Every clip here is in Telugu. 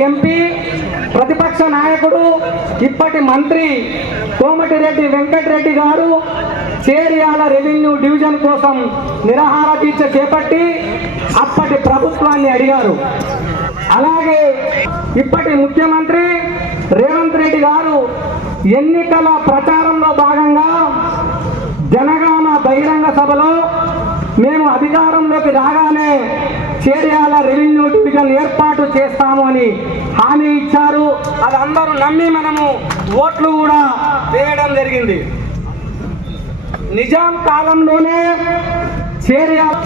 ఎంపీ ప్రతిపక్ష నాయకుడు ఇప్పటి మంత్రి కోమటిరెడ్డి వెంకటరెడ్డి గారు చేరియాల రెవెన్యూ డివిజన్ కోసం నిరాహార దీక్ష చేపట్టి అప్పటి ప్రభుత్వాన్ని అడిగారు. అలాగే ఇప్పటి ముఖ్యమంత్రి రేవంత్ రెడ్డి గారు ఎన్నికల ప్రచారంలో భాగంగా జనగామ బహిరంగ సభలో మేము అధికారంలోకి రాగానే చేర్యాల రెవెన్యూ డివిజన్ ఏర్పాటు చేస్తాము అని హామీ ఇచ్చారు. అది అందరూ నమ్మి మనము ఓట్లు కూడా వేయడం జరిగింది. నిజాం కాలంలోనే చేర్యాల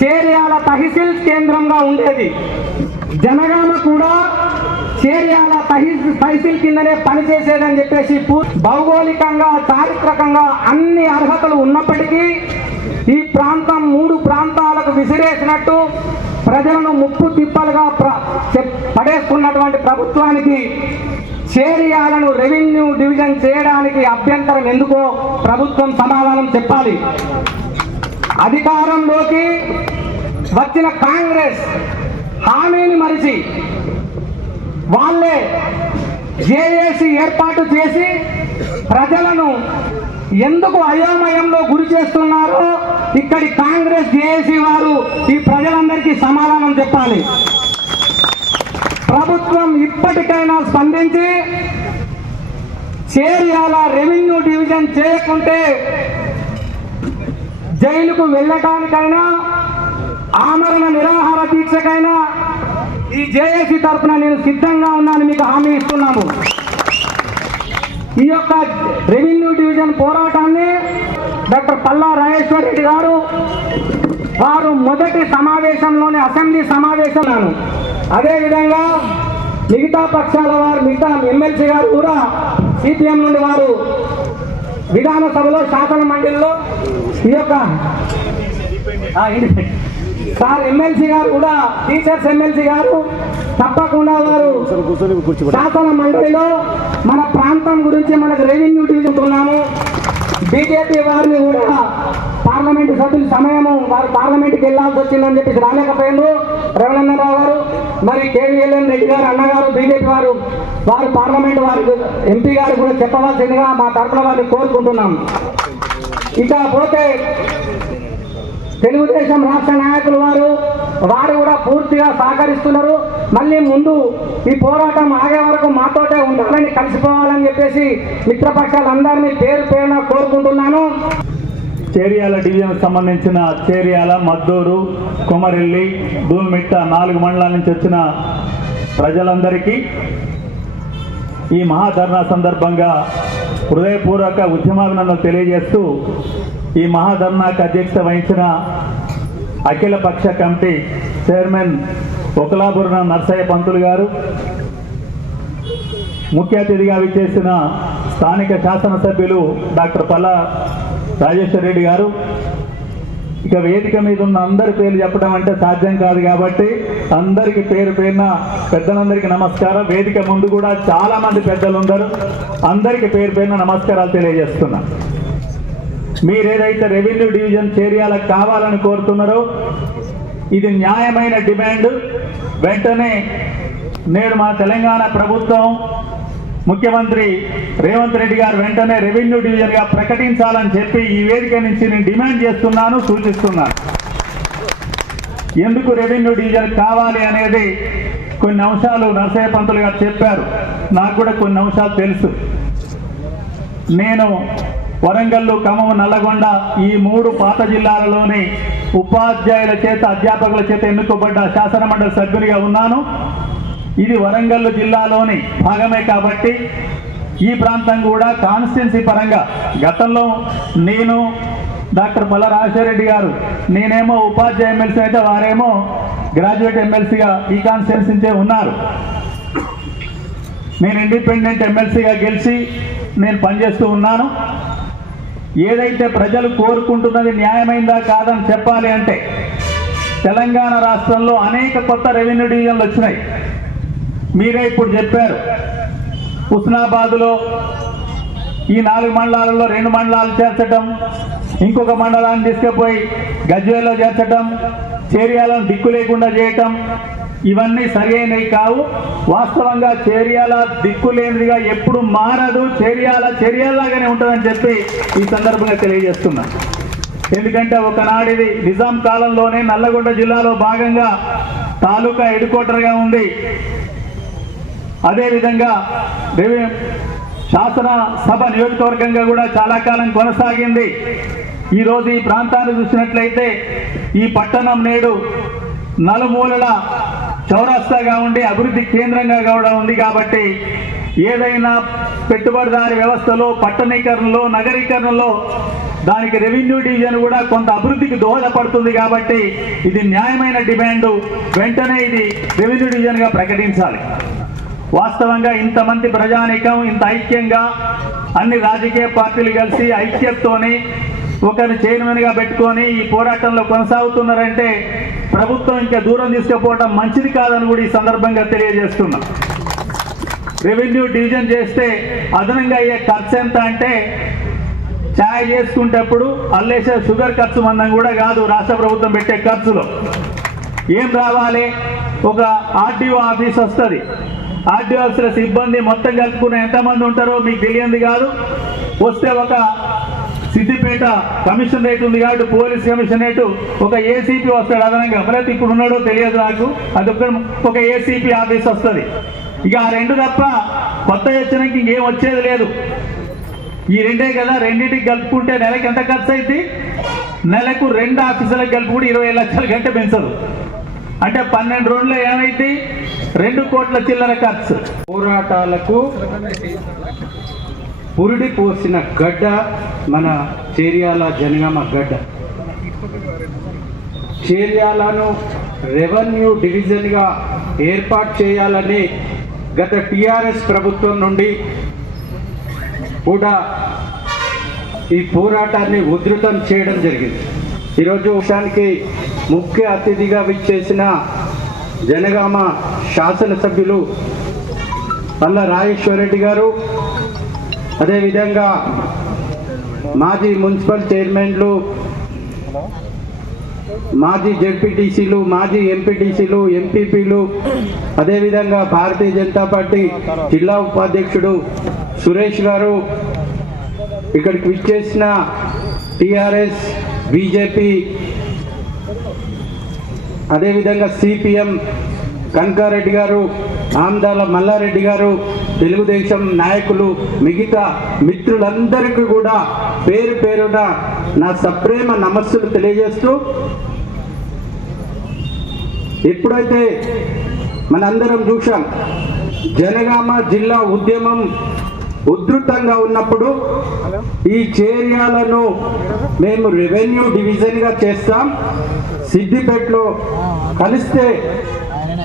చేర్యాల తహసీల్ కేంద్రంగా ఉండేది. జనగామ కూడా చేర్యాల తహసీల్ తహసీల్ కిందనే పనిచేసేదని చెప్పేసి భౌగోళికంగా చారిత్రకంగా అన్ని అర్హతలు ఉన్నప్పటికీ ఈ ప్రాంతం మూడు ప్రాంతాలకు విసిరేసినట్టు ప్రజలను ముప్పు తిప్పలుగా చెప్- పడేసుకున్నటువంటి ప్రభుత్వానికి చేరియాలను రెవెన్యూ డివిజన్ చేయడానికి అభ్యంతరం ఎందుకో ప్రభుత్వం సమాధానం చెప్పాలి. అధికారంలోకి వచ్చిన కాంగ్రెస్ హామీని మరిచి వాళ్ళే జేఏసీ ఏర్పాటు చేసి ప్రజలను ఎందుకు అయోమయంలో గురి చేస్తున్నారో ఇక్కడి కాంగ్రెస్ జేఏసీ వారు ఈ ప్రజలందరికీ సమాధానం చెప్పాలి. ప్రభుత్వం ఇప్పటికైనా స్పందించి చేరియాల రెవెన్యూ డివిజన్ చేయకుంటే జైలుకు వెళ్ళటానికైనా ఆమరణ నిరాహార దీక్షకైనా ఈ జేఏసీ తరఫున నేను సిద్ధంగా ఉన్నాను మీకు హామీ ఇస్తున్నాము. ఈ యొక్క రెవెన్యూ డివిజన్ పోరాటాన్ని డాక్టర్ పల్లా రాజేశ్వర రెడ్డి గారు వారు మొదటి సమావేశంలోనే అసెంబ్లీ సమావేశం అదేవిధంగా మిగతా పక్షాల వారు మిగతా ఎమ్మెల్సీ గారు కూడా సిపిఎం నుండి వారు విధానసభలో శాసన మండలిలో ఈ యొక్క. సార్ ఎమ్మెల్సీ గారు కూడా టీచర్స్ ఎమ్మెల్సీ గారు తప్పకుండా వారు శాసన మండలిలో మన ప్రాంతం గురించి మనకు రెవెన్యూ ఉన్నాము బీజేపీ వారిని కూడా పార్లమెంట్ సభ్యుల సమయము వారు పార్లమెంట్కి వెళ్ళాల్సి వచ్చిందని చెప్పేసి రాలేకపోయినారు. రవణరావు గారు మరి కేవీఎల్ఎన్ రెడ్డి గారు అన్నగారు బీజేపీ వారు వారు పార్లమెంట్ వారికి ఎంపీ గారు కూడా చెప్పవలసిందిగా మా తరఫున వారిని కోరుకుంటున్నాం. ఇక పోతే తెలుగుదేశం రాష్ట్ర నాయకులు వారు వారు కూడా పూర్తిగా సహకరిస్తున్నారు. మళ్ళీ ముందు ఈ పోరాటం ఆగే వరకు మాతోటే ఉండాలని కలిసిపోవాలని చెప్పేసి మిత్రపక్షాలందరినీ పేరు పేరున కోరుకుంటున్నాను. చేరియాల డివిజన్ సంబంధించిన చేరియాల మద్దూరు కుమరెల్లి భూమిట్ట నాలుగు మండలాల నుంచి వచ్చిన ప్రజలందరికీ ఈ మహాధర్నా సందర్భంగా హృదయపూర్వక ఉద్యమాభినందనలు తెలియజేస్తూ ఈ మహాధర్నాకు అధ్యక్షత వహించిన అఖిలపక్ష కమిటీ చైర్మన్ ఒకలాపురం నర్సయ్య పంతులు గారు ముఖ్య అతిథిగా విచ్చేసిన స్థానిక శాసనసభ్యులు డాక్టర్ పల్లా రాజేశ్వర రెడ్డి గారు. ఇక వేదిక మీద ఉన్న అందరి పేర్లు చెప్పడం అంటే సాధ్యం కాదు కాబట్టి అందరికి పేరు పేరున పెద్దలందరికీ నమస్కారం. వేదిక ముందు కూడా చాలా మంది పెద్దలు ఉన్నారు అందరికి పేరు పేరున నమస్కారాలు తెలియజేస్తున్నా. మీరేదైతే రెవెన్యూ డివిజన్ చేరియాలకు కావాలని కోరుతున్నారో ఇది న్యాయమైన డిమాండ్. వెంటనే నేడు మా తెలంగాణ ప్రభుత్వం ముఖ్యమంత్రి రేవంత్ రెడ్డి గారు వెంటనే రెవెన్యూ డివిజన్గా ప్రకటించాలని చెప్పి ఈ వేదిక నుంచి నేను డిమాండ్ చేస్తున్నాను సూచిస్తున్నాను. ఎందుకు రెవెన్యూ డివిజన్ కావాలి అనేది కొన్ని అంశాలు నరసయ్య పంతులు గారు చెప్పారు. నాకు కూడా కొన్ని అంశాలు తెలుసు. నేను వరంగల్లు ఖమ్మం నల్లగొండ ఈ మూడు పాత జిల్లాలలోని ఉపాధ్యాయుల చేత అధ్యాపకుల చేత ఎన్నుకోబడ్డ శాసనమండలి సభ్యునిగా ఉన్నాను. ఇది వరంగల్ జిల్లాలోని భాగమే కాబట్టి ఈ ప్రాంతం కూడా కాన్స్టిట్యున్సీ పరంగా గతంలో నేను డాక్టర్ పల్ల రాజశేఖరెడ్డి గారు నేనేమో ఉపాధ్యాయ ఎమ్మెల్సీ అయితే వారేమో గ్రాడ్యుయేట్ ఎమ్మెల్సీగా ఈ కాన్స్టిట్యున్సీ ఉన్నారు. నేను ఇండిపెండెంట్ ఎమ్మెల్సీగా గెలిచి నేను పనిచేస్తూ ఉన్నాను. ఏదైతే ప్రజలు కోరుకుంటున్నది న్యాయమైందా కాదని చెప్పాలి అంటే తెలంగాణ రాష్ట్రంలో అనేక కొత్త రెవెన్యూ డివిజన్లు వచ్చినాయి. మీరే ఇప్పుడు చెప్పారు. హుస్నాబాద్లో ఈ నాలుగు మండలాలలో రెండు మండలాలు చేర్చటం ఇంకొక మండలాన్ని తీసుకుపోయి గజ్వేల్లో చేర్చటం చేరియాలను దిక్కు లేకుండా చేయటం ఇవన్నీ సరైనవి కావు. వాస్తవంగా చేర్యాల దిక్కు లేనిదిగా ఎప్పుడు మారదు. చేరియాల చర్యలాగానే ఉంటుందని చెప్పి ఈ సందర్భంగా తెలియజేస్తున్నా. ఎందుకంటే ఒకనాడిది నిజాం కాలంలోనే నల్లగొండ జిల్లాలో భాగంగా తాలూకా హెడ్ ఉంది. అదేవిధంగా రెవెన్యూ శాసన సభ నియోజకవర్గంగా కూడా చాలా కాలం కొనసాగింది. ఈరోజు ఈ ప్రాంతాన్ని చూసినట్లయితే ఈ పట్టణం నేడు నలుమూలల చౌరస్తాగా ఉండి అభివృద్ధి కేంద్రంగా కూడా ఉంది కాబట్టి ఏదైనా పెట్టుబడిదారి వ్యవస్థలో పట్టణీకరణలో నగరీకరణలో దానికి రెవెన్యూ డివిజన్ కూడా కొంత అభివృద్ధికి దోహదపడుతుంది కాబట్టి ఇది న్యాయమైన డిమాండ్. వెంటనే ఇది రెవెన్యూ డివిజన్గా ప్రకటించాలి. వాస్తవంగా ఇంతమంది ప్రజానీకం ఇంత ఐక్యంగా అన్ని రాజకీయ పార్టీలు కలిసి ఐక్యతతోనే ఒకరిని చైర్మన్గా పెట్టుకొని ఈ పోరాటంలో కొనసాగుతున్నారంటే ప్రభుత్వం ఇంకా దూరం తీసుకుపోవడం మంచిది కాదని కూడా ఈ సందర్భంగా తెలియజేస్తున్నాం. రెవెన్యూ డివిజన్ చేస్తే అదనంగా అయ్యే ఖర్చు ఎంత అంటే ఛాయ్ చేసుకుంటప్పుడు అల్లేసే షుగర్ ఖర్చు మందం కూడా కాదు రాష్ట్ర ప్రభుత్వం పెట్టే ఖర్చులో. ఏం రావాలి? ఒక ఆర్డీఓ ఆఫీస్ వస్తుంది. ఆర్డీఓ ఆఫీసుల సిబ్బంది మొత్తం కలుపుకున్న ఎంతమంది ఉంటారో మీకు తెలియంది కాదు. వస్తే ఒక సిద్దిపేట కమిషనరేట్ ఉంది కాబట్టి పోలీస్ కమిషనరేట్ ఒక ఏసీపీ వస్తాడు అదనంగా. ఎవరైతే ఇప్పుడు ఉన్నాడో తెలియదు నాకు. అది ఒక ఏసీపీ ఆఫీస్ వస్తుంది. ఇక ఆ రెండు తప్ప కొత్త వచ్చినాక ఇంకేం వచ్చేది లేదు. ఈ రెండే కదా రెండింటికి కలుపుకుంటే నెలకు ఎంత ఖర్చు అయితే నెలకు రెండు ఆఫీసులకు కలుపుకుంటే ఇరవై లక్షల గంట పెంచదు. అంటే పన్నెండు రోజుల్లో ఏమైంది రెండు కోట్ల చిల్లర ఖర్చు. పోరాటాలకు పురుడి పోసిన గడ్డ మన చేర్యాల జనగామ గడ్డ. చేర్యాలను రెవెన్యూ డివిజన్గా ఏర్పాటు చేయాలని గత టిఆర్ఎస్ ప్రభుత్వం నుండి కూడా ఈ పోరాటాన్ని ఉధృతం చేయడం జరిగింది. ఈరోజు విషయానికి ముఖ్య అతిథిగా విచ్చేసిన జనగామ శాసనసభ్యులు పల్ల రాజేశ్వరరెడ్డి గారు అదేవిధంగా మాజీ మున్సిపల్ చైర్మన్లు మాజీ జెడ్పీటీసీలు మాజీ ఎంపీటీసీలు ఎంపీపీలు అదేవిధంగా భారతీయ జనతా పార్టీ జిల్లా ఉపాధ్యక్షుడు సురేష్ గారు ఇక్కడికి విచ్చేసిన టీఆర్ఎస్ బీజేపీ అదేవిధంగా సిపిఎం కనకారెడ్డి గారు ఆందాల మల్లారెడ్డి గారు తెలుగుదేశం నాయకులు మిగతా మిత్రులందరికీ కూడా పేరు పేరున నా సప్రేమ నమస్సులు తెలియజేస్తూ ఎప్పుడైతే మనందరం చూసాం జనగామ జిల్లా ఉద్యమం ఉధృతంగా ఉన్నప్పుడు ఈ చేర్యాలను మేము రెవెన్యూ డివిజన్గా చేస్తాం. సిద్దిపేటలో కలిస్తే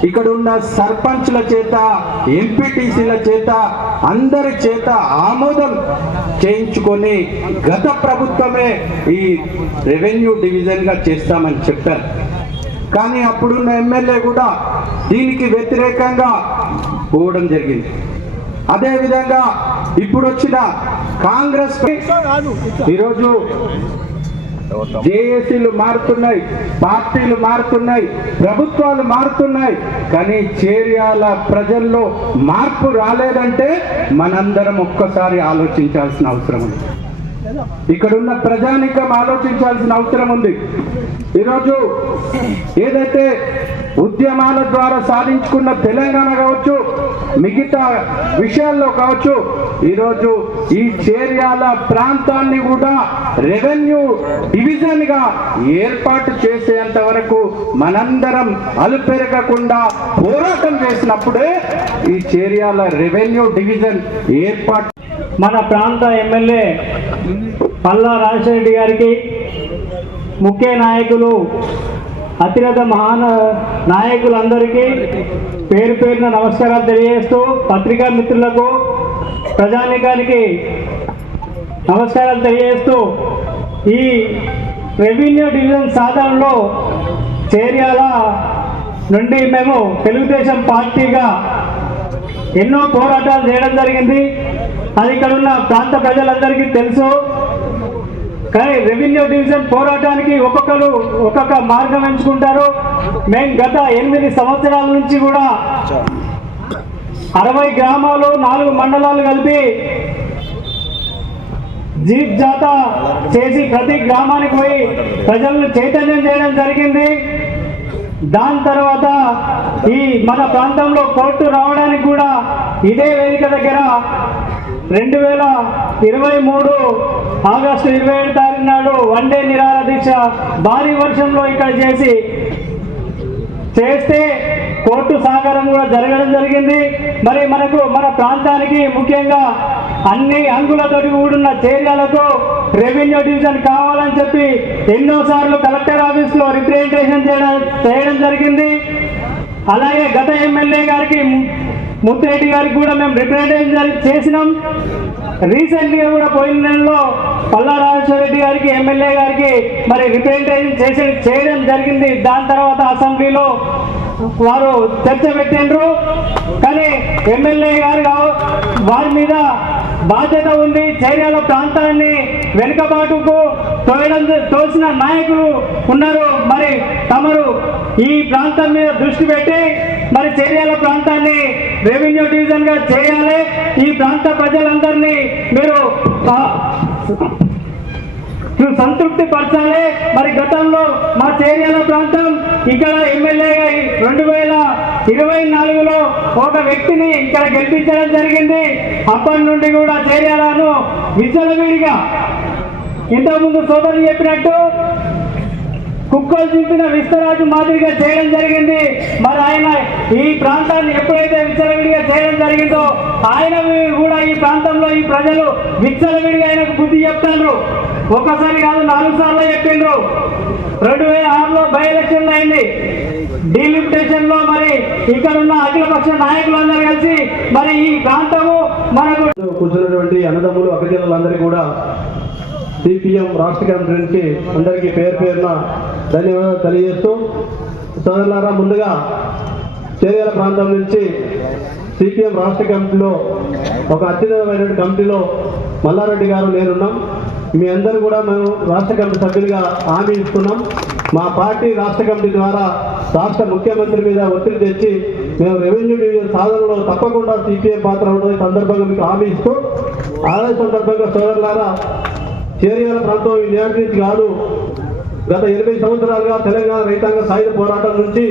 ఇక్కడ ఉన్న సర్పంచ్ల చేత ఎంపీటీసీల చేత అందరి చేత ఆమోదం చేయించుకొని గత ప్రభుత్వమే ఈ రెవెన్యూ డివిజన్గా చేస్తామని చెప్పారు. కానీ అప్పుడున్న ఎమ్మెల్యే కూడా దీనికి వ్యతిరేకంగా పోవడం జరిగింది. అదేవిధంగా ఇప్పుడు వచ్చిన కాంగ్రెస్ ఈరోజు జేఏసీలు మారుతున్నాయి పార్టీలు మారుతున్నాయి ప్రభుత్వాలు మారుతున్నాయి కానీ చేర్యాల ప్రజల్లో మార్పు రాలేదంటే మనందరం ఒక్కసారి ఆలోచించాల్సిన అవసరం ఉంది. ఇక్కడున్న ప్రజానికం ఆలోచించాల్సిన అవసరం ఉంది. ఈరోజు ఏదైతే ఉద్యమాల ద్వారా సాధించుకున్న తెలంగాణ కావచ్చు మిగతా విషయాల్లో కావచ్చు ఈరోజు ఈ చేర్యాల ప్రాంతాన్ని కూడా రెవెన్యూ డివిజన్గా ఏర్పాటు చేసేంత వరకు మనందరం అలుపెరగకుండా పోరాటం చేసినప్పుడే ఈ చేర్యాల రెవెన్యూ డివిజన్ ఏర్పాటు మన ప్రాంత ఎమ్మెల్యే పల్లా రాజశేఖరెడ్డి గారికి ముఖ్య నాయకులు అతిరథ మహాన నాయకులందరికీ పేరు పేరున నమస్కారాలు తెలియజేస్తూ పత్రికా మిత్రులకు ప్రజానికానికి నమస్కారాలు తెలియజేస్తూ ఈ రెవెన్యూ డివిజన్ సాధనలో చేర్యాల నుండి మేము తెలుగుదేశం పార్టీగా ఎన్నో పోరాటాలు చేయడం జరిగింది. అది ఇక్కడ ఉన్న ప్రాంత ప్రజలందరికీ తెలుసు. కానీ రెవెన్యూ డివిజన్ పోరాటానికి ఒక్కొక్కరు ఒక్కొక్క మార్గం ఎంచుకుంటారు. మేము గత ఎనిమిది సంవత్సరాల నుంచి కూడా అరవై గ్రామాలు నాలుగు మండలాలు కలిపి జీప్ జాత చేసి ప్రతి గ్రామానికి పోయి ప్రజలను చైతన్యం చేయడం జరిగింది. దాని తర్వాత ఈ మన ప్రాంతంలో కోర్టు రావడానికి కూడా ఇదే వేదిక దగ్గర రెండు వేల ఇరవై మూడు ఆగస్టు ఇరవై ఏడు తారీఖు నాడు వన్ డే నిరాహార దీక్ష భారీ వర్షంలో ఇక్కడ చేసి చేస్తే కోర్టు సహకారం కూడా జరగడం జరిగింది. మరి మనకు మన ప్రాంతానికి ముఖ్యంగా అన్ని అంగులతోటి కూడిన చర్యలతో రెవెన్యూ డివిజన్ కావాలని చెప్పి ఎన్నోసార్లు కలెక్టర్ ఆఫీస్లో రిప్రజెంటేషన్ చేయడం చేయడం జరిగింది. అలాగే గత ఎమ్మెల్యే గారికి ముత్తిరెడ్డి గారికి కూడా మేము రిప్రజెంటేషన్ చేసినాం. రీసెంట్గా కూడా పోయిన నెలలో పల్లా రాజేశ్వరరెడ్డి గారికి ఎమ్మెల్యే గారికి మరి రిప్రజెంటేషన్ చేసి చేయడం జరిగింది. దాని తర్వాత అసెంబ్లీలో వారు చర్చ పెట్టిండ్రు. కానీ ఎమ్మెల్యే గారు వారి మీద బాధ్యత ఉంది చర్యల ప్రాంతాన్ని వెనుకబాటుకు తోయడం తోసిన నాయకులు ఉన్నారు. మరి తమరు ఈ ప్రాంతం మీద దృష్టి పెట్టి మరి చర్యల ప్రాంతాన్ని రెవెన్యూ డివిజన్గా చేయాలి. ఈ ప్రాంత ప్రజలందరినీ మీరు నువ్వు సంతృప్తి పరచాలి. మరి గతంలో మా చేర్యాల ప్రాంతం ఇక్కడ ఎమ్మెల్యేగా రెండు వేల ఇరవై నాలుగులో ఒక వ్యక్తిని ఇక్కడ గెలిపించడం జరిగింది. అప్పటి నుండి కూడా చేర్యాలను విచ్చలవిడిగా ఇంతకుముందు సోదరులు చెప్పినట్టు కుక్కలు చింపిన విస్తరాజు మాదిరిగా చేయడం జరిగింది. మరి ఆయన ఈ ప్రాంతాన్ని ఎప్పుడైతే విచ్చలవిడిగా చేయడం జరిగిందో ఆయన కూడా ఈ ప్రాంతంలో ఈ ప్రజలు విచ్చలవిడిగా ఆయనకు బుద్ధి చెప్తారు ఒకసారి కాదు నాలుగు సార్లు చెప్పిండ్రు. రెండు వేల ఆరులో బై ఎలక్షన్ అయింది. డీలిమిటేషన్లో మరి ఇక్కడ ఉన్న అఖిలపక్ష నాయకులందరూ కలిసి మరి ఈ ప్రాంతము మనకు కూర్చున్నటువంటి అన్నదమ్ములు అక్కచెల్లెలందరికీ కూడా సిపిఎం రాష్ట్ర కమిటీ నుంచి అందరికీ పేరు పేరున ధన్యవాదాలు తెలియజేస్తూ సోదరులారా ముందుగా చేర్యాల ప్రాంతం నుంచి సిపిఎం రాష్ట్ర కమిటీలో ఒక అత్యున్నతమైనటువంటి కమిటీలో మల్లారెడ్డి గారు నేనున్నాం. మీ అందరూ కూడా మేము రాష్ట్ర కమిటీ సభ్యులుగా హామీ ఇస్తున్నాం. మా పార్టీ రాష్ట్ర కమిటీ ద్వారా రాష్ట్ర ముఖ్యమంత్రి మీద ఒత్తిడి తెచ్చి మేము రెవెన్యూ డివిజన్ సాధనలో తప్పకుండా సిపిఎం పాత్ర ఉండదు సందర్భంగా మీకు హామీ ఇస్తూ అదే సందర్భంగా సోదరులారా చేరియాల ప్రాంతం ఈ నేటి కాదు. గత ఎనభై సంవత్సరాలుగా తెలంగాణ రైతాంగ సాయుధ పోరాటం నుంచి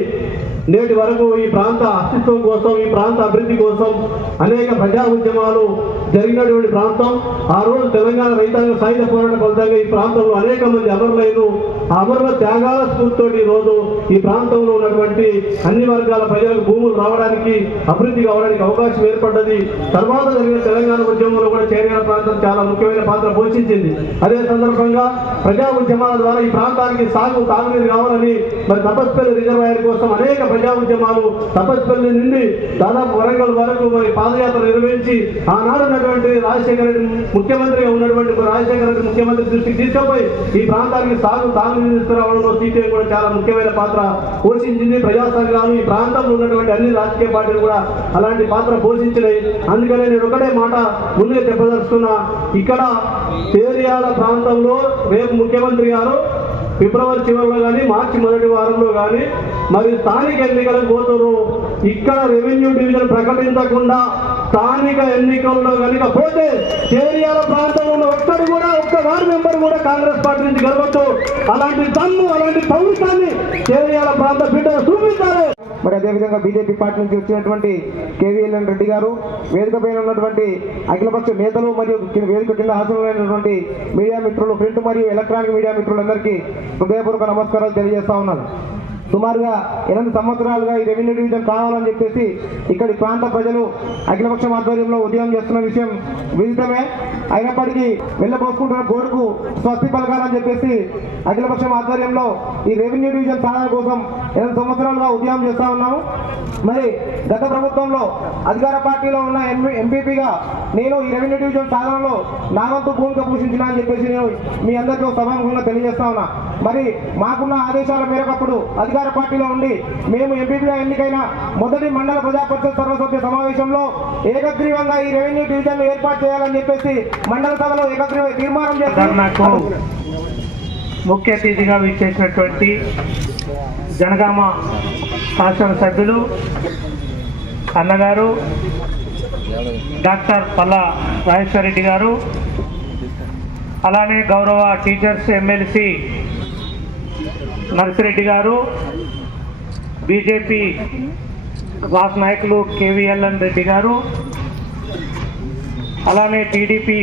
నేటి వరకు ఈ ప్రాంత అస్తిత్వం కోసం ఈ ప్రాంత అభివృద్ధి కోసం అనేక ప్రజా ఉద్యమాలు జరిగినటువంటి ప్రాంతం. ఆ రోజు తెలంగాణ రైతాంగ సాయుధ పోరాట ఫలితంగా ఈ ప్రాంతంలో అనేక మంది అమరులైన ఆ అమరుల త్యాగాల స్ఫూర్తితో ఈ రోజు ఈ ప్రాంతంలో ఉన్నటువంటి అన్ని వర్గాల ప్రజలకు భూములు రావడానికి అభివృద్ధి కావడానికి అవకాశం ఏర్పడ్డది. తర్వాత జరిగిన తెలంగాణ ఉద్యమంలో కూడా చేరిన ప్రాంతం చాలా ముఖ్యమైన పాత్ర పోషించింది. అదే సందర్భంగా ప్రజా ఉద్యమాల ద్వారా ఈ ప్రాంతానికి సాగు తాగునీరు కావాలని మరి తపస్పల్లి రిజర్వాయర్ కోసం అనేక ప్రజా ఉద్యమాలు తపస్పల్లి నుండి దాదాపు వరంగల్ వరకు మరి పాదయాత్ర నిర్వహించి ఆనాడు ఉన్నటువంటి రాజశేఖర రెడ్డి ముఖ్యమంత్రిగా ఉన్నటువంటి రాజశేఖర రెడ్డి ముఖ్యమంత్రి దృష్టికి తీసుకుపోయి ఈ ప్రాంతానికి సాగు తాగునీరు తీసుకురావడంలో సిపిఐ కూడా చాలా ముఖ్యమైన పాత్ర పోషించింది. ప్రజా సంఘాలు ఈ ప్రాంతంలో ఉన్నటువంటి అన్ని రాజకీయ పార్టీలు కూడా అలాంటి పాత్ర పోషించినాయి అందుకనే నేను ఒకటే మాట ముందుగా చెప్పదలుచుకున్నా. ఇక్కడ పేరియాల ప్రాంతంలో రేపు ముఖ్యమంత్రి గారు ఫిబ్రవరి చివరిలో కానీ మార్చి మొదటి వారంలో కానీ మరి స్థానిక ఎన్నికలకు పోతున్నారు ఇక్కడ రెవెన్యూ డివిజన్ ప్రకటించకుండా స్థానిక ఎన్నికల్లో కనుక పోతే చేరియాల ప్రాంతంలో ఉన్న ఒక్కడు కూడా ఒక్క వార్డు మెంబర్ కూడా కాంగ్రెస్ పార్టీ నుంచి గెలవచ్చు. అలాంటి దమ్ము అలాంటి పౌరుషాన్ని చేరియాల ప్రాంత బిడ్డలు చూపించాలి. మరి అదేవిధంగా బీజేపీ పార్టీ నుంచి వచ్చినటువంటి కేవీఎల్ఎన్ రెడ్డి గారు వేదిక పైన ఉన్నటువంటి అఖిలపక్ష నేతలు మరియు వేదిక కింద హాజరులైనటువంటి మీడియా మిత్రులు ప్రింట్ మరియు ఎలక్ట్రానిక్ మీడియా మిత్రులందరికీ హృదయపూర్వక నమస్కారాలు తెలియజేస్తా ఉన్నాను. సుమారుగా ఎనిమిది సంవత్సరాలుగా ఈ రెవెన్యూ డివిజన్ కావాలని చెప్పేసి ఇక్కడి ప్రాంత ప్రజలు అఖిలపక్షం ఆధ్వర్యంలో ఉద్యమం చేస్తున్న విషయం విదితమే. అయినప్పటికీ వెళ్ళబోసుకుంటున్న గోడుకు స్వస్తి పలకాలని చెప్పేసి అఖిలపక్షం ఆధ్వర్యంలో ఈ రెవెన్యూ డివిజన్ సాధన కోసం ఎనిమిది సంవత్సరాలుగా ఉద్యమం చేస్తా ఉన్నాము. మరి గత ప్రభుత్వంలో అధికార పార్టీలో ఉన్న ఎంపీ ఎంపీపీగా నేను ఈ రెవెన్యూ డివిజన్ సాధనలో నా వంతు భూమిక పూషించిన అని చెప్పేసి నేను మీ అందరికీ సభాముఖంగా తెలియజేస్తా ఉన్నా. మరి మాకున్న ఆదేశాల మేరకు అప్పుడు అధికార పార్టీలో ఉండి మేము ఎంపీపీగా ఎన్నికైన మొదటి మండల ప్రజా పరిషత్ సర్వసభ్య సమావేశంలో ఏకగ్రీవంగా ఈ రెవెన్యూ డివిజన్ ఏర్పాటు చేయాలని చెప్పేసి మండల సభలో ఏకగ్రీవ తీర్మానం ధర్నాకు చేసి ముఖ్య అతిథిగా విచ్చేసినటువంటి జనగామ శాసనసభ్యులు అన్నగారు డాక్టర్ పల్లా రాజేశ్వరరెడ్డి గారు అలానే గౌరవ టీచర్స్ ఎమ్మెల్సీ నర్సిరెడ్డి గారు బీజేపీ రాష్ట్ర నాయకులు కేవీఎల్ఎన్ రెడ్డి గారు అలానే టీడీపీ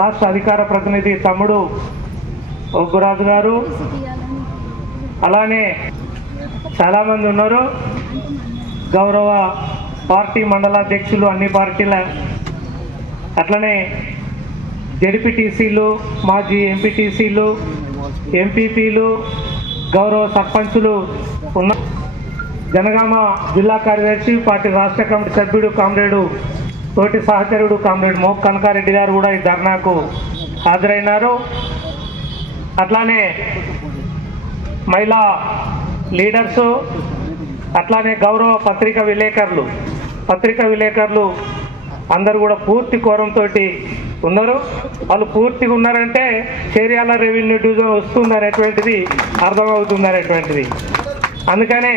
రాష్ట్ర అధికార ప్రతినిధి తమ్ముడు ఒగ్గురాజు గారు అలానే చాలామంది ఉన్నారు. గౌరవ పార్టీ మండలాధ్యక్షులు అన్ని పార్టీల అట్లనే జడిపిటీసీలు మాజీ ఎంపీటీసీలు ఎంపీపీలు గౌరవ సర్పంచులు ఉన్న జనగామ జిల్లా కార్యదర్శి పార్టీ రాష్ట్ర కమిటీ సభ్యుడు కామ్రేడు తోటి సహచరుడు కామ్రేడ్ మోక్ కనకారెడ్డి గారు కూడా ఈ ధర్నాకు హాజరైనారు. అట్లానే మహిళా లీడర్సు అట్లానే గౌరవ పత్రికా విలేకరులు పత్రికా విలేకరులు అందరు కూడా పూర్తి కోరంతో ఉన్నారు. వాళ్ళు పూర్తిగా ఉన్నారంటే చేరియాల రెవెన్యూ డివిజన్ వస్తుంది అనేటువంటిది అర్థమవుతుంది అనేటువంటిది అందుకనే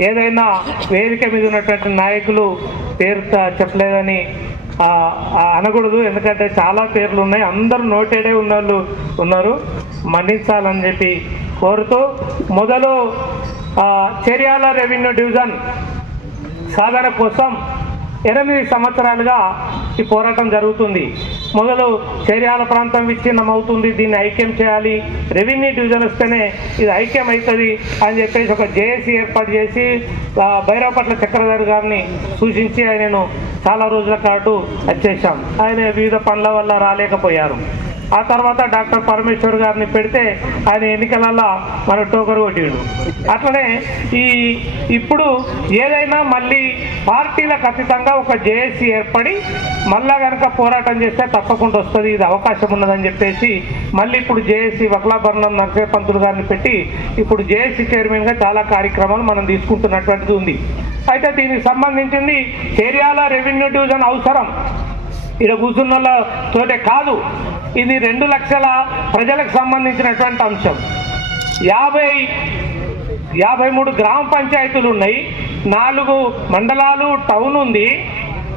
ఏదైనా వేదిక మీద ఉన్నటువంటి నాయకులు పేరు చెప్పలేదని అనకూడదు. ఎందుకంటే చాలా పేర్లు ఉన్నాయి. అందరూ నోటెడే ఉన్న వాళ్ళు ఉన్నారు. మన్నించాలని చెప్పి కోరుతూ మొదలు ఆ, రెవెన్యూ డివిజన్ సాధన కోసం ఎనిమిది సంవత్సరాలుగా ఈ పోరాటం జరుగుతుంది. మొదలు చర్యాల ప్రాంతం విచ్ఛిన్నం అవుతుంది దీన్ని ఐక్యం చేయాలి. రెవెన్యూ డివిజన్ వస్తేనే ఇది ఐక్యం అవుతుంది అని చెప్పేసి ఒక జేఏసీ ఏర్పాటు చేసి భైరవపట్ల చక్రధర్ గారిని సూచించి ఆయనను చాలా రోజుల పాటు వచ్చేసాం ఆయన వివిధ పనుల వల్ల రాలేకపోయారు. ఆ తర్వాత డాక్టర్ పరమేశ్వర్ గారిని పెడితే ఆయన ఎన్నికలలో మన టోకరు కొట్టిండు. అట్లనే ఈ ఇప్పుడు ఏదైనా మళ్ళీ పార్టీలకు అతీతంగా ఒక జేఏసీ ఏర్పడి మళ్ళా కనుక పోరాటం చేస్తే తప్పకుండా వస్తుంది ఇది అవకాశం ఉన్నదని చెప్పేసి మళ్ళీ ఇప్పుడు జేఏసీ వకలాభరణం నరసింహ పంతులు గారిని పెట్టి ఇప్పుడు జేఏసీ చైర్మన్గా చాలా కార్యక్రమాలు మనం తీసుకుంటున్నటువంటిది ఉంది. అయితే దీనికి సంబంధించింది ఏరియాలో రెవెన్యూ డివిజన్ అవసరం. ఇక్కడ కూర్చున్న తోటే కాదు. ఇది రెండు లక్షల ప్రజలకు సంబంధించినటువంటి అంశం. యాభై యాభై మూడు గ్రామ పంచాయతీలు ఉన్నాయి. నాలుగు మండలాలు టౌన్ ఉంది.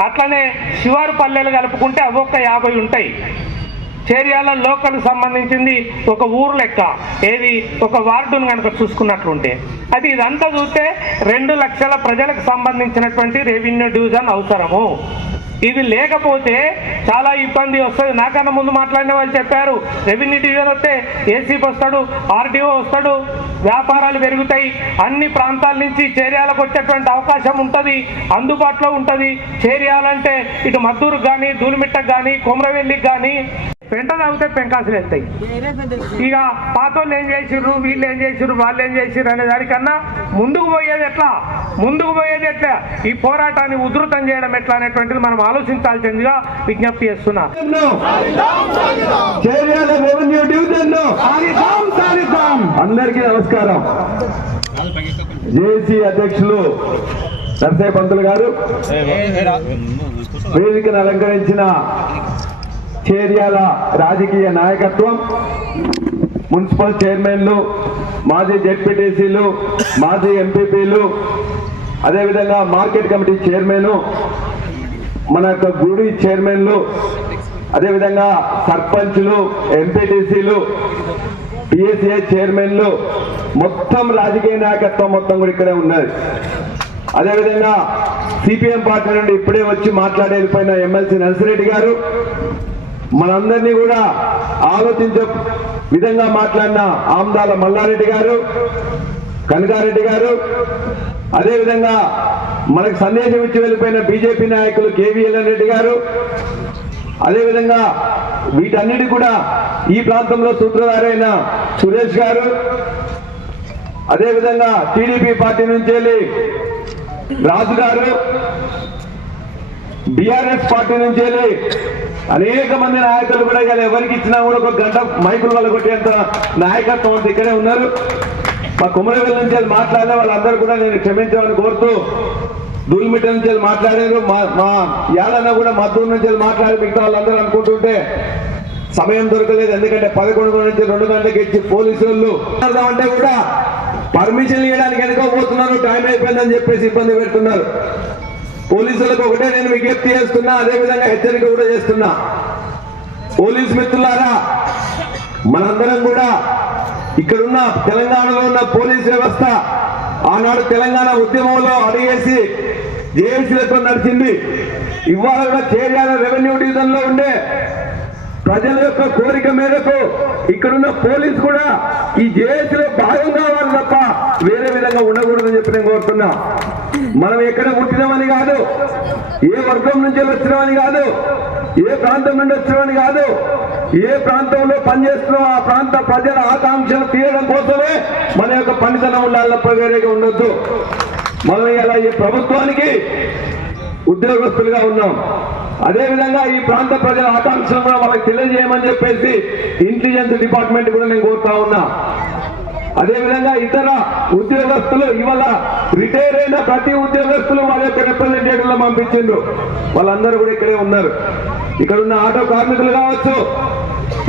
అట్లనే శివారు పల్లెలు కలుపుకుంటే అవి ఒక యాభై ఉంటాయి. చేర్యాల లోకల్ సంబంధించింది ఒక ఊరు లెక్క. ఏది? ఒక వార్డును కనుక చూసుకున్నట్లుంటే. అది ఇదంతా చూస్తే రెండు లక్షల ప్రజలకు సంబంధించినటువంటి రెవెన్యూ డివిజన్ అవసరము. ఇది లేకపోతే చాలా ఇబ్బంది వస్తుంది. నాకన్నా ముందు మాట్లాడిన వాళ్ళు చెప్పారు రెవెన్యూ డివిజన్ వస్తే ఏసీపీ వస్తాడు ఆర్డీఓ వస్తాడు వ్యాపారాలు పెరుగుతాయి. అన్ని ప్రాంతాల నుంచి చేర్యాలకు వచ్చేటువంటి అవకాశం ఉంటుంది అందుబాటులో ఉంటుంది. చేర్యాలంటే ఇటు మద్దూరుకు కానీ దూలిమిట్టకు కానీ కొమరవెల్లికి కానీ పెంట తాగితే పెంకాసులు వెళ్తాయి ఇక పాతోళ్ళు ఏం చేసిర్రు? వీళ్ళు ఏం చేసిర్రు? వాళ్ళు ఏం చేసిర్రు అనే దానికన్నా ముందుకు పోయేది ఎట్లా? ముందుకు పోయేది ఎట్లా? ఈ పోరాటాన్ని ఉధృతం చేయడం ఎట్లా అనేటువంటిది మనం ఆలోచించాల్సిందిగా విజ్ఞప్తి చేస్తున్నా. అందరికీ నమస్కారం. జేసీ అధ్యక్షులు నర్సయ్య పంతులు గారు వేదికను అలంకరించిన చేర్యాల రాజకీయ నాయకత్వం. మున్సిపల్ చైర్మన్లు మాజీ జెడ్పీటీసీలు మాజీ ఎంపీపీలు అదేవిధంగా మార్కెట్ కమిటీ చైర్మన్ మన యొక్క గుడి చైర్మన్లు అదేవిధంగా సర్పంచ్లు ఎంపీటీసీలు పిఎస్ఏ చైర్మన్లు మొత్తం రాజకీయ నాయకత్వం మొత్తం కూడా ఇక్కడే ఉన్నది. అదేవిధంగా సిపిఎం పార్టీ నుండి ఇప్పుడే వచ్చి మాట్లాడేది పైన ఎమ్మెల్సీ నర్సిరెడ్డి గారు. మనందరినీ కూడా ఆలోచించే విధంగా మాట్లాడిన ఆమ్దాల మల్లారెడ్డి గారు కనకారెడ్డి గారు అదేవిధంగా మనకు సందేశం ఇచ్చి వెళ్ళిపోయిన బీజేపీ నాయకులు కేవీఎల్ఎన్ రెడ్డి గారు అదేవిధంగా వీటన్నిటి కూడా ఈ ప్రాంతంలో సూత్రధారైన సురేష్ గారు అదేవిధంగా టీడీపీ పార్టీ నుంచి వెళ్ళి రాజు గారు బీఆర్ఎస్ పార్టీ నుంచి వెళ్ళి అనేక మంది నాయకులు కూడా ఎవరికి ఇచ్చినా కూడా ఒక గంట మైకులు వాళ్ళు కొట్టేంత నాయకత్వం అంతా ఇక్కడే ఉన్నారు. మా కుమరవెల్లి నుంచి వెళ్ళి మాట్లాడిన వాళ్ళందరూ కూడా నేను క్షమించామని కోరుతూ దూల్మిట నుంచి వెళ్ళి మాట్లాడారు. మా మా యాలన్న కూడా మద్దూరు నుంచి వెళ్ళి మాట్లాడి మిగతా వాళ్ళందరూ అనుకుంటుంటే సమయం దొరకలేదు. ఎందుకంటే పదకొండు నుంచి రెండు గంటలకు ఇచ్చి పోలీసు వాళ్ళు అంటే కూడా పర్మిషన్ ఇవ్వడానికి వెనుకపోతున్నారు టైం అయిపోయిందని చెప్పేసి ఇబ్బంది పెడుతున్నారు. పోలీసులకు ఒకటే నేను విజ్ఞప్తి చేస్తున్నా అదే విధంగా హెచ్చరిక కూడా చేస్తున్నా. పోలీస్ మిత్రులారా మనందరం కూడా ఇక్కడున్న తెలంగాణలో ఉన్న పోలీస్ వ్యవస్థ ఆనాడు తెలంగాణ ఉద్యమంలో అడిగేసి జేఏసీలతో నడిచింది. ఇవాళ కూడా కేరళ రెవెన్యూ డివిజన్లో ఉండే ప్రజల యొక్క కోరిక మేరకు ఇక్కడున్న పోలీస్ కూడా ఈ జేఏసీలో భాగం కావాలి తప్ప వేరే విధంగా ఉండకూడదని చెప్పి నేను కోరుతున్నా. మనం ఎక్కడ పుట్టినామని కాదు. ఏ వర్గం నుంచి వచ్చినామని కాదు. ఏ ప్రాంతం నుండి వచ్చినామని కాదు. ఏ ప్రాంతంలో పనిచేస్తున్నాం ఆ ప్రాంత ప్రజల ఆకాంక్షలు తీయడం కోసమే మన యొక్క పనితనం ఉండాలి వేరేగా ఉండొద్దు. మనం ఇలా ఈ ప్రభుత్వానికి ఉద్యోగస్తులుగా ఉన్నాం. అదేవిధంగా ఈ ప్రాంత ప్రజల ఆకాంక్షలు కూడా వాళ్ళకి తెలియజేయమని చెప్పేసి ఇంటెలిజెన్స్ డిపార్ట్మెంట్ కూడా నేను కోరుతా ఉన్నా. అదేవిధంగా ఇతర ఉద్యోగస్తులు ఇవాళ రిటైర్ అయిన ప్రతి ఉద్యోగస్తులు వాళ్ళ యొక్క రిప్రజెంటేటివ్లు పంపించిండ్రు. వాళ్ళందరూ కూడా ఇక్కడే ఉన్నారు. ఇక్కడ ఉన్న ఆటో కార్మికులు కావచ్చు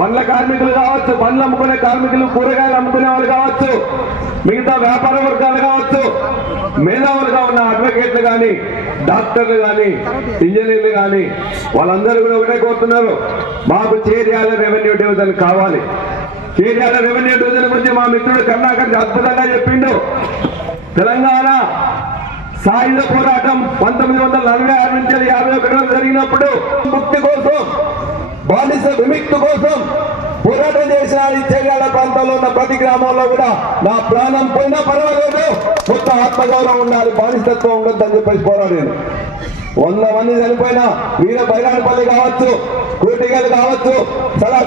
పండ్ల కార్మికులు కావచ్చు పండ్లు అమ్ముకునే కార్మికులు కూరగాయలు అమ్ముకునే వాళ్ళు కావచ్చు మిగతా వ్యాపార వర్గాలు కావచ్చు మేధావులుగా ఉన్న అడ్వకేట్లు కానీ డాక్టర్లు కానీ ఇంజనీర్లు కానీ వాళ్ళందరూ కూడా ఒకటే కోరుతున్నారు. మాకు చేరియాల రెవెన్యూ డివిజన్ కావాలి. చేర్యాల రెవెన్యూ డివిజన్ గురించి మా మిత్రుడు కర్ణాకర్ అద్భుతంగా చెప్పిండు. తెలంగాణ సాయుధ పోరాటం పంతొమ్మిది వందల నలభై ఆరు నుంచి యాభై ఒకటిలో జరిగినప్పుడు ముక్తి కోసం బానిస విముక్తి కోసం పోరాటం చేసిన ఈ చేగాల ప్రాంతంలో ఉన్న ప్రతి గ్రామంలో కూడా నా ప్రాణం పోయినా పర్వాలేదు. కొత్త ఆత్మగౌరవం ఉండాలి బానిసత్వం ఉండొద్దని చెప్పేసి పోరాడాను. వంద మంది చనిపోయినా వీర బైరాణపల్లి కావచ్చు కోటిగల్ కావచ్చు చాలా